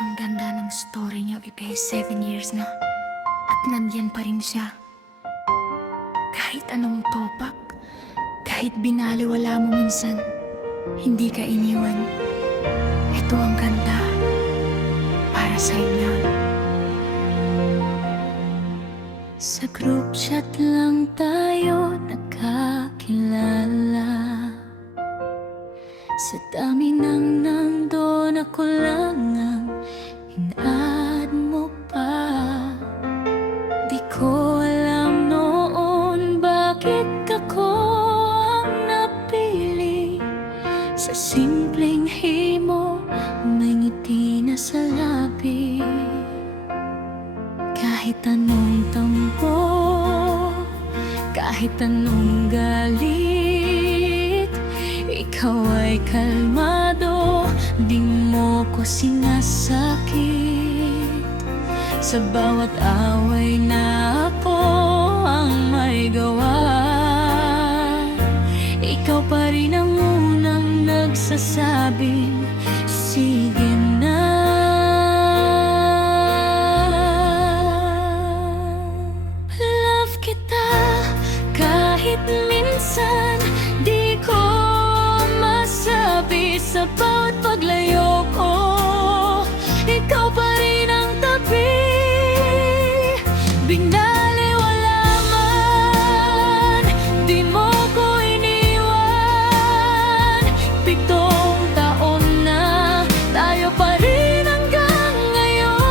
Ang ganda ng story niya, Bebe. 7 years na. At nandyan pa rin siya. Kahit anong topak, kahit binaliwala mo minsan, hindi ka iniwan. Ito ang ganda para sa inyo. Sa group chat lang tayo nakakilala. Sa dami nang nandun, ako lang ang in-add mo pa. Di ko alam noon bakit ako ang napili. Sa simpleng himo, may ngiti na sa labi. Kahit anong tampo, kahit anong galit, ikaw ay kalmado, di mo ko sinasakit. Sa bawat away na ako ang may gawa, ikaw pa rin ang unang nagsasabing, sige na. Love kita kahit minsan di ko masabi. Sa bawat paglayo ko, ikaw pa rin ang tabi. Binaliwala man, di mo ko iniwan. 7 taon na, tayo pa rin hanggang ngayon.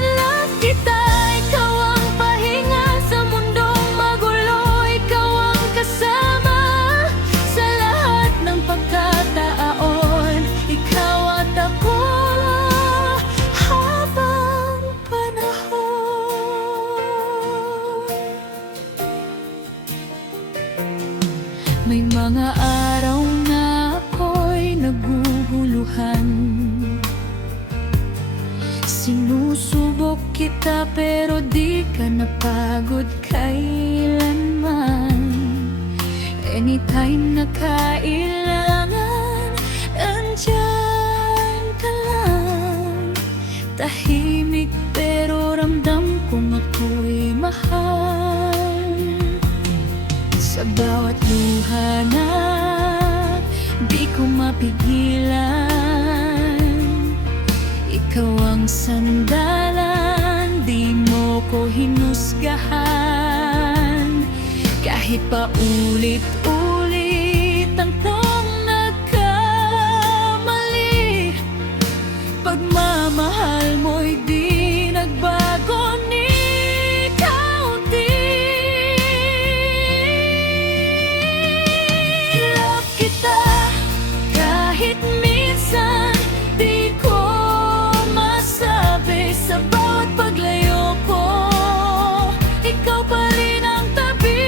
Love kita, ikaw ang pahinga sa mundong magulo. Ikaw ang kasama sa lahat ng pagkataon. Ikaw at ako habang panahon. May mga araw na ako'y naguguluhan. Sinusubok kita pero di ka napagod kailanman. Anytime na kailangan, andyan ka lang. Tahimik pero ramdam kong ako'y mahal. Sa bawat luha na di ko mapigilan, ikaw ang sandalan, di mo ko hinusgahan. Kahit pa ulit-ulit ang tong nagkamali, pagmamahal mo'y di nagbago ni kaunti. Love kita kahit minsan di ko masabi. Sa bawat paglayo ko, ikaw pa rin ang tabi.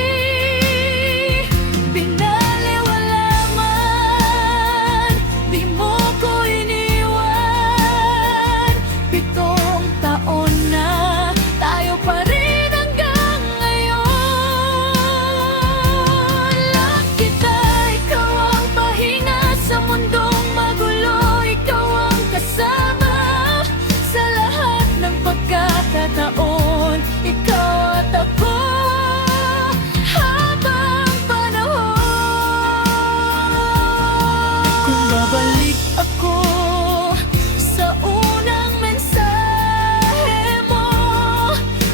Binaliwala man, di mo ko iniwan. 7 taon na, tayo pa rin hanggang ngayon. Love kita, ikaw ang pahinga sa mundong magulo. Ikaw ang kasama sa lahat ng pagkakataon. Ikaw at ako habang panahon. Kung babalik ako sa unang mensahe mo,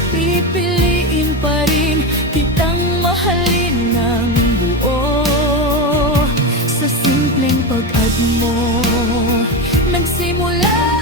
pipiliin pa rin kitang mahalin ng buo. Sa simpleng pag-add mo, nagsimula